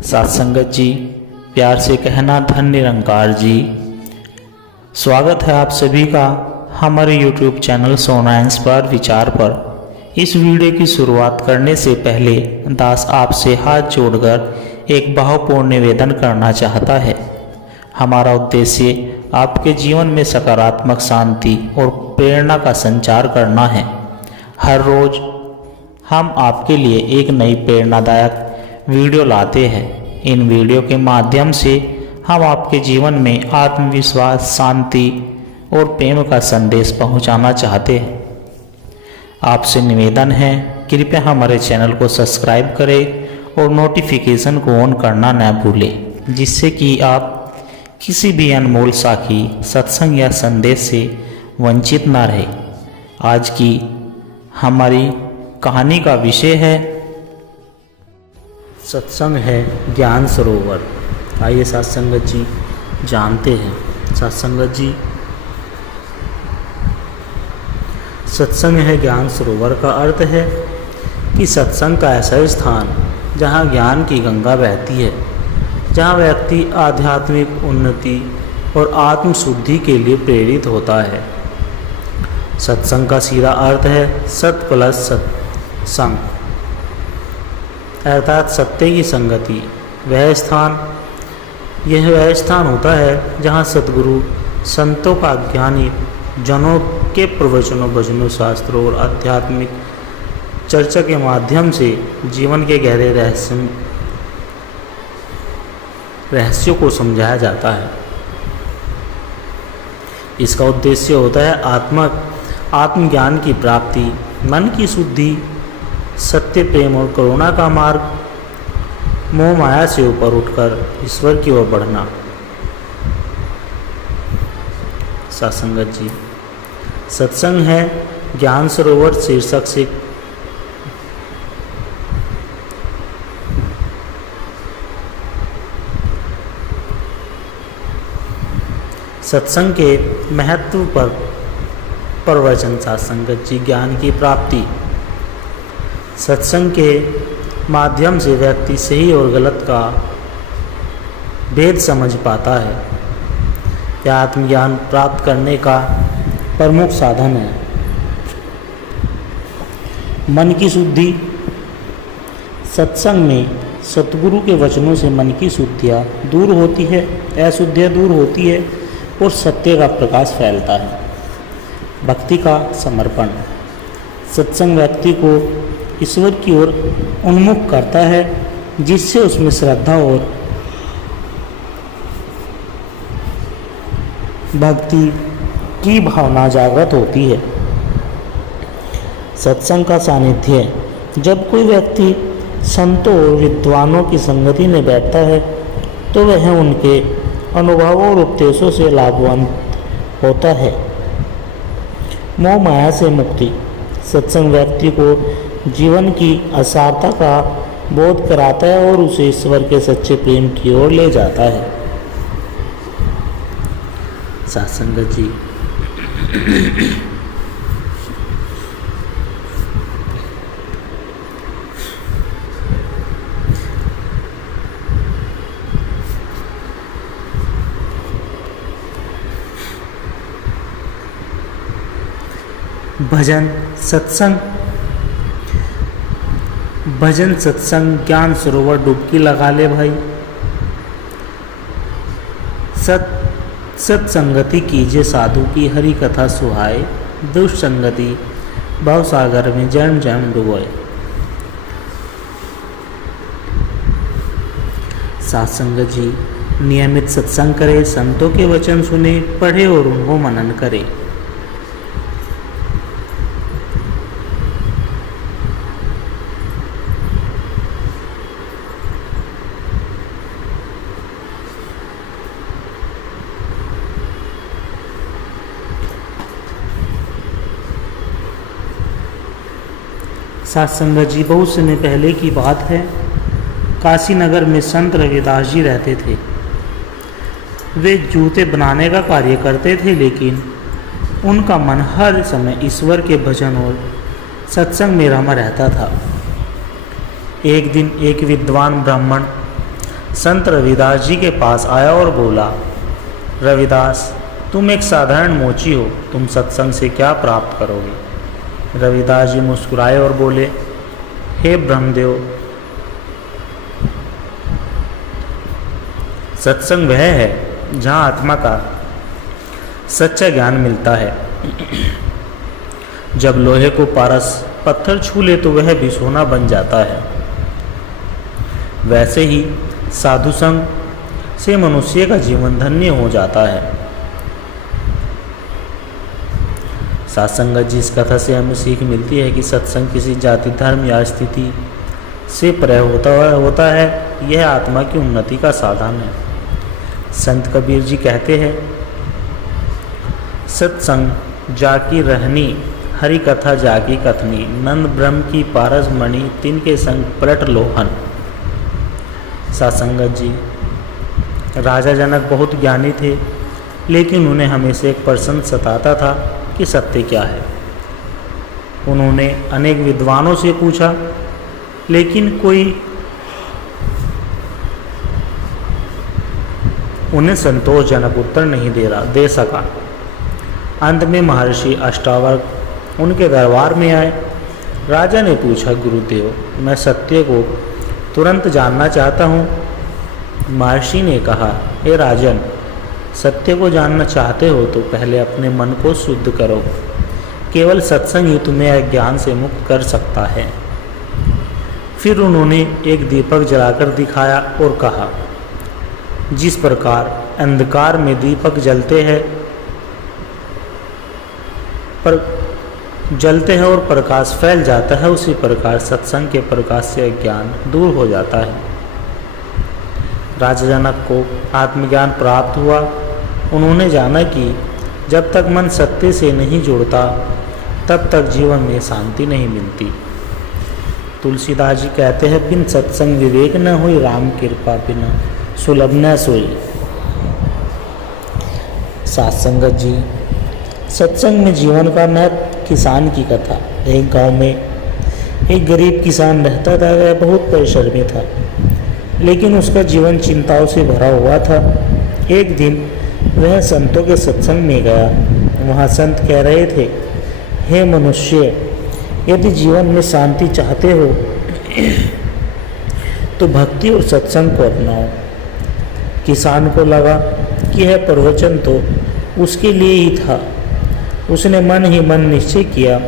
सत्संगत जी, प्यार से कहना धन निरंकार जी। स्वागत है आप सभी का हमारे YouTube चैनल सोना इंस्पायर विचार पर। इस वीडियो की शुरुआत करने से पहले दास आपसे हाथ जोड़कर एक भावपूर्ण निवेदन करना चाहता है। हमारा उद्देश्य आपके जीवन में सकारात्मक शांति और प्रेरणा का संचार करना है। हर रोज हम आपके लिए एक नई प्रेरणादायक वीडियो लाते हैं। इन वीडियो के माध्यम से हम आपके जीवन में आत्मविश्वास, शांति और प्रेम का संदेश पहुंचाना चाहते हैं। आपसे निवेदन है, कृपया हमारे चैनल को सब्सक्राइब करें और नोटिफिकेशन को ऑन करना न भूलें, जिससे कि आप किसी भी अनमोल साखी, सत्संग या संदेश से वंचित ना रहे। आज की हमारी कहानी का विषय है सत्संग है ज्ञान सरोवर। आइए सत्संगत जी जानते हैं। सत्संगत जी, सत्संग है ज्ञान सरोवर का अर्थ है कि सत्संग का ऐसा स्थान जहाँ ज्ञान की गंगा बहती है, जहाँ व्यक्ति आध्यात्मिक उन्नति और आत्म शुद्धि के लिए प्रेरित होता है। सत्संग का सीधा अर्थ है सत प्लस सत्संग, अर्थात सत्य की संगति। यह वह स्थान होता है जहाँ सद्गुरु संतों का ज्ञानी जनों के प्रवचनों, भजनों, शास्त्रों और आध्यात्मिक चर्चा के माध्यम से जीवन के गहरे रहस्यों को समझाया जाता है। इसका उद्देश्य होता है आत्मज्ञान की प्राप्ति, मन की शुद्धि, सत्य, प्रेम और करुणा का मार्ग, मोह माया से ऊपर उठकर ईश्वर की ओर बढ़ना। सत्संगत जी, सत्संग है ज्ञान सरोवर शीर्षक से सत्संग के महत्व पर प्रवचन। सत्संगत जी, ज्ञान की प्राप्ति। सत्संग के माध्यम से व्यक्ति सही और गलत का भेद समझ पाता है। यह आत्मज्ञान प्राप्त करने का प्रमुख साधन है। मन की शुद्धि। सत्संग में सतगुरु के वचनों से मन की शुद्धियाँ दूर होती है, अशुद्धियाँ दूर होती है और सत्य का प्रकाश फैलता है। भक्ति का समर्पण। सत्संग व्यक्ति को ईश्वर की ओर उन्मुख करता है, जिससे उसमें श्रद्धा और भक्ति की भावना जागृत होती है। सत्संग का सानिध्य। जब कोई व्यक्ति संतों और विद्वानों की संगति में बैठता है तो वह उनके अनुभवों और उपदेशों से लाभवान होता है। मोह माया से मुक्ति। सत्संग व्यक्ति को जीवन की असारता का बोध कराता है और उसे ईश्वर के सच्चे प्रेम की ओर ले जाता है। सत्संगत जी, भजन सत्संग ज्ञान सरोवर डुबकी लगा ले भाई। सत्संगति कीजिए साधु की, हरि कथा सुहाए, दुष्ट संगति भव सागर में जन्म जन्म डुबोए। सत्संगत जी, नियमित सत्संग करें, संतों के वचन सुने, पढ़े और उनको मनन करें। सत्संगत जी, बहुत समय पहले की बात है। काशी नगर में संत रविदास जी रहते थे। वे जूते बनाने का कार्य करते थे, लेकिन उनका मन हर समय ईश्वर के भजन और सत्संग में रमा रहता था। एक दिन एक विद्वान ब्राह्मण संत रविदास जी के पास आया और बोला, रविदास, तुम एक साधारण मोची हो, तुम सत्संग से क्या प्राप्त करोगे? रविदास जी मुस्कुराए और बोले, हे ब्रह्मदेव, सत्संग वह है जहाँ आत्मा का सच्चा ज्ञान मिलता है। जब लोहे को पारस पत्थर छू ले तो वह भी सोना बन जाता है। वैसे ही साधु संग से मनुष्य का जीवन धन्य हो जाता है। सत्संगत जी, इस कथा से हमें सीख मिलती है कि सत्संग किसी जाति, धर्म या स्थिति से परे होता है। यह आत्मा की उन्नति का साधन है। संत कबीर जी कहते हैं, सत्संग जाकी रहनी, हरि कथा जाकी कथनी, नंद ब्रह्म की पारस मणि, तिनके संग पलट लोहन। सत्संगत जी, राजा जनक बहुत ज्ञानी थे, लेकिन उन्हें हमेशा एक प्रश्न सताता था कि सत्य क्या है। उन्होंने अनेक विद्वानों से पूछा, लेकिन कोई उन्हें संतोषजनक उत्तर नहीं दे सका। अंत में महर्षि अष्टावक्र उनके दरबार में आए। राजा ने पूछा, गुरुदेव, मैं सत्य को तुरंत जानना चाहता हूँ। महर्षि ने कहा, हे राजन, सत्य को जानना चाहते हो तो पहले अपने मन को शुद्ध करो। केवल सत्संग ही तुम्हें अज्ञान से मुक्त कर सकता है। फिर उन्होंने एक दीपक जलाकर दिखाया और कहा, जिस प्रकार अंधकार में दीपक जलते हैं और प्रकाश फैल जाता है, उसी प्रकार सत्संग के प्रकाश से अज्ञान दूर हो जाता है। राजा जनक को आत्मज्ञान प्राप्त हुआ। उन्होंने जाना कि जब तक मन सत्य से नहीं जुड़ता तब तक जीवन में शांति नहीं मिलती। तुलसीदास जी कहते हैं, बिन सत्संग विवेक न होई, राम कृपा बिना सुलभ न सोई। सत्संगत जी, सत्संग में जीवन का महत्व। किसान की कथा। एक गांव में एक गरीब किसान रहता था। वह बहुत परिश्रमी था, लेकिन उसका जीवन चिंताओं से भरा हुआ था। एक दिन वह संतों के सत्संग में गया। वहाँ संत कह रहे थे, हे मनुष्य, यदि जीवन में शांति चाहते हो तो भक्ति और सत्संग को अपनाओ। किसान को लगा कि यह प्रवचन तो उसके लिए ही था। उसने मन ही मन निश्चय किया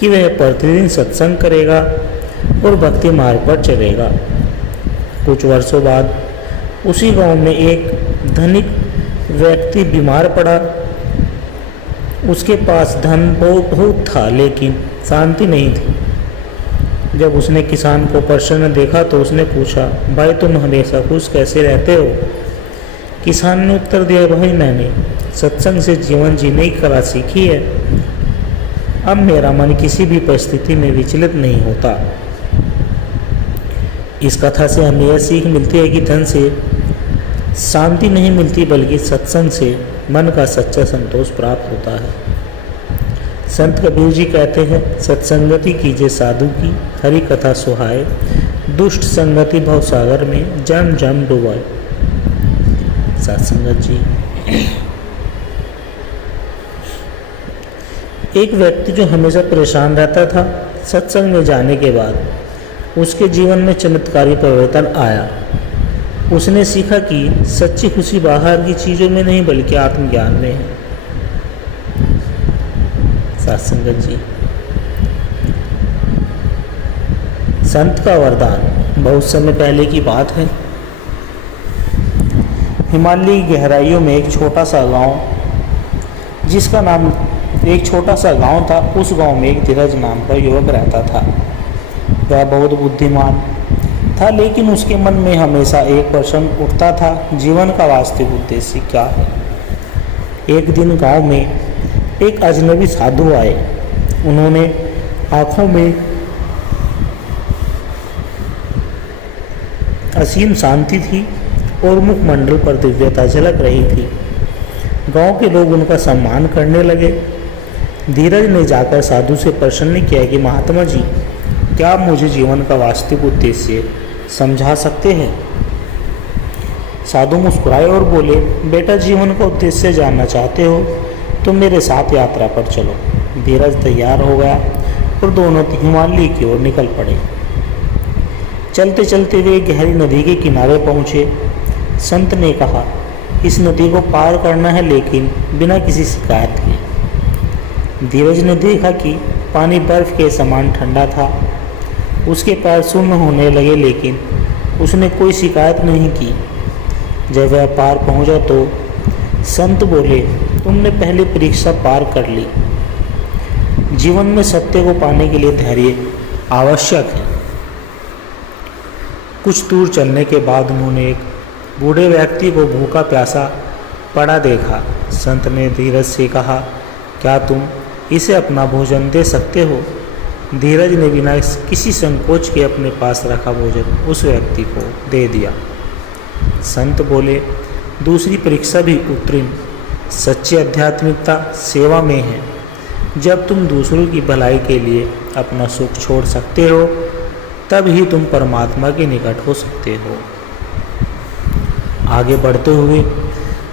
कि वह प्रतिदिन सत्संग करेगा और भक्ति मार्ग पर चलेगा। कुछ वर्षों बाद उसी गांव में एक धनिक व्यक्ति बीमार पड़ा। उसके पास धन बहुत था, लेकिन शांति नहीं थी। जब उसने किसान को प्रसन्न देखा तो उसने पूछा, भाई तुम हमेशा खुश कैसे रहते हो? किसान ने उत्तर दिया, भाई मैंने सत्संग से जीवन जीने की कला सीखी है। अब मेरा मन किसी भी परिस्थिति में विचलित नहीं होता। इस कथा से हमें यह सीख मिलती है कि धन से शांति नहीं मिलती, बल्कि सत्संग से मन का सच्चा संतोष प्राप्त होता है। संत कबीर जी कहते हैं, सत्संगति कीजिए साधु की, हरि कथा सुहाए, दुष्ट संगति भव सागर में जम जम डुबाए। सत्संगत जी, एक व्यक्ति जो हमेशा परेशान रहता था, सत्संग में जाने के बाद उसके जीवन में चमत्कारी परिवर्तन आया। उसने सीखा कि सच्ची खुशी बाहर की चीज़ों में नहीं, बल्कि आत्मज्ञान में है। सत्संगत जी, संत का वरदान। बहुत समय पहले की बात है। हिमालय की गहराइयों में एक छोटा सा गांव था। उस गांव में एक धीरज नाम का युवक रहता था। वह बहुत बुद्धिमान था, लेकिन उसके मन में हमेशा एक प्रश्न उठता था, जीवन का वास्तविक उद्देश्य क्या है? एक दिन गांव में एक अजनबी साधु आए। उन्होंने आंखों में असीम शांति थी और मुखमंडल पर दिव्यता झलक रही थी। गांव के लोग उनका सम्मान करने लगे। धीरज ने जाकर साधु से प्रश्न किया कि महात्मा जी, क्या आप मुझे जीवन का वास्तविक उद्देश्य समझा सकते हैं? साधु मुस्कुराए और बोले, बेटा जीवन का उद्देश्य जानना चाहते हो तो मेरे साथ यात्रा पर चलो। धीरज तैयार हो गया और दोनों हिमालय की ओर निकल पड़े। चलते चलते वे गहरी नदी के किनारे पहुँचे। संत ने कहा, इस नदी को पार करना है, लेकिन बिना किसी शिकायत के। धीरज ने देखा कि पानी बर्फ के समान ठंडा था। उसके पैर सुन्न होने लगे, लेकिन उसने कोई शिकायत नहीं की। जब वह पार पहुंचा तो संत बोले, तुमने पहली परीक्षा पार कर ली। जीवन में सत्य को पाने के लिए धैर्य आवश्यक है। कुछ दूर चलने के बाद उन्होंने एक बूढ़े व्यक्ति को भूखा प्यासा पड़ा देखा। संत ने धीरज से कहा, क्या तुम इसे अपना भोजन दे सकते हो? धीरज ने बिना किसी संकोच के अपने पास रखा भोजन उस व्यक्ति को दे दिया। संत बोले, दूसरी परीक्षा भी उत्तीर्ण। सच्ची आध्यात्मिकता सेवा में है। जब तुम दूसरों की भलाई के लिए अपना सुख छोड़ सकते हो, तब ही तुम परमात्मा के निकट हो सकते हो। आगे बढ़ते हुए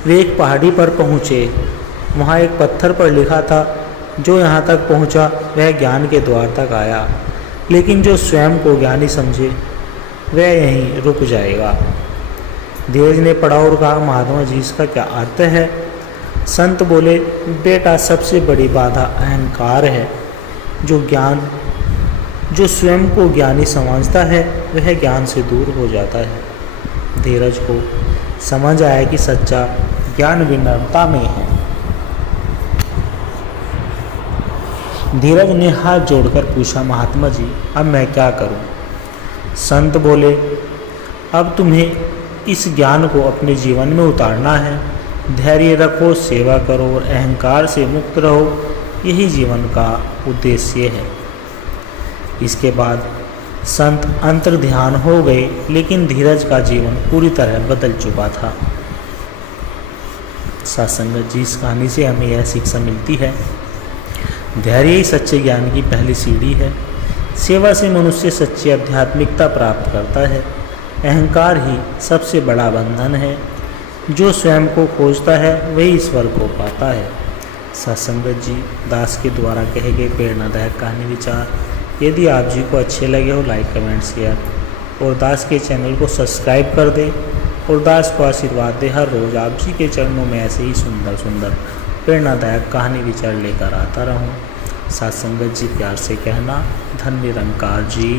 वे एक पहाड़ी पर पहुँचे। वहाँ एक पत्थर पर लिखा था, जो यहाँ तक पहुँचा वह ज्ञान के द्वार तक आया, लेकिन जो स्वयं को ज्ञानी समझे वह यहीं रुक जाएगा। धीरज ने पढ़ा और कहा, महात्मा जी इसका क्या अर्थ है? संत बोले, बेटा सबसे बड़ी बाधा अहंकार है। जो स्वयं को ज्ञानी समझता है वह ज्ञान से दूर हो जाता है। धीरज को समझ आया कि सच्चा ज्ञान विनम्रता में है। धीरज ने हाथ जोड़कर पूछा, महात्मा जी अब मैं क्या करूं? संत बोले, अब तुम्हें इस ज्ञान को अपने जीवन में उतारना है। धैर्य रखो, सेवा करो और अहंकार से मुक्त रहो, यही जीवन का उद्देश्य है। इसके बाद संत अंतर्ध्यान हो गए, लेकिन धीरज का जीवन पूरी तरह बदल चुका था। सत्संगत जी, इस कहानी से हमें यह शिक्षा मिलती है, धैर्य ही सच्चे ज्ञान की पहली सीढ़ी है। सेवा से मनुष्य सच्ची आध्यात्मिकता प्राप्त करता है। अहंकार ही सबसे बड़ा बंधन है। जो स्वयं को खोजता है वही ईश्वर को पाता है। सत्संगत जी, दास के द्वारा कहे गए प्रेरणादायक कहानी विचार यदि आप जी को अच्छे लगे हो, लाइक कमेंट शेयर और दास के चैनल को सब्सक्राइब कर दें और दास को आशीर्वाद दे। हर रोज़ आप जी के चरणों में ऐसे ही सुंदर सुंदर प्रेरणादायक कहानी विचार लेकर आता रहूं। सत्संगत जी, प्यार से कहना, धन निरंकार जी।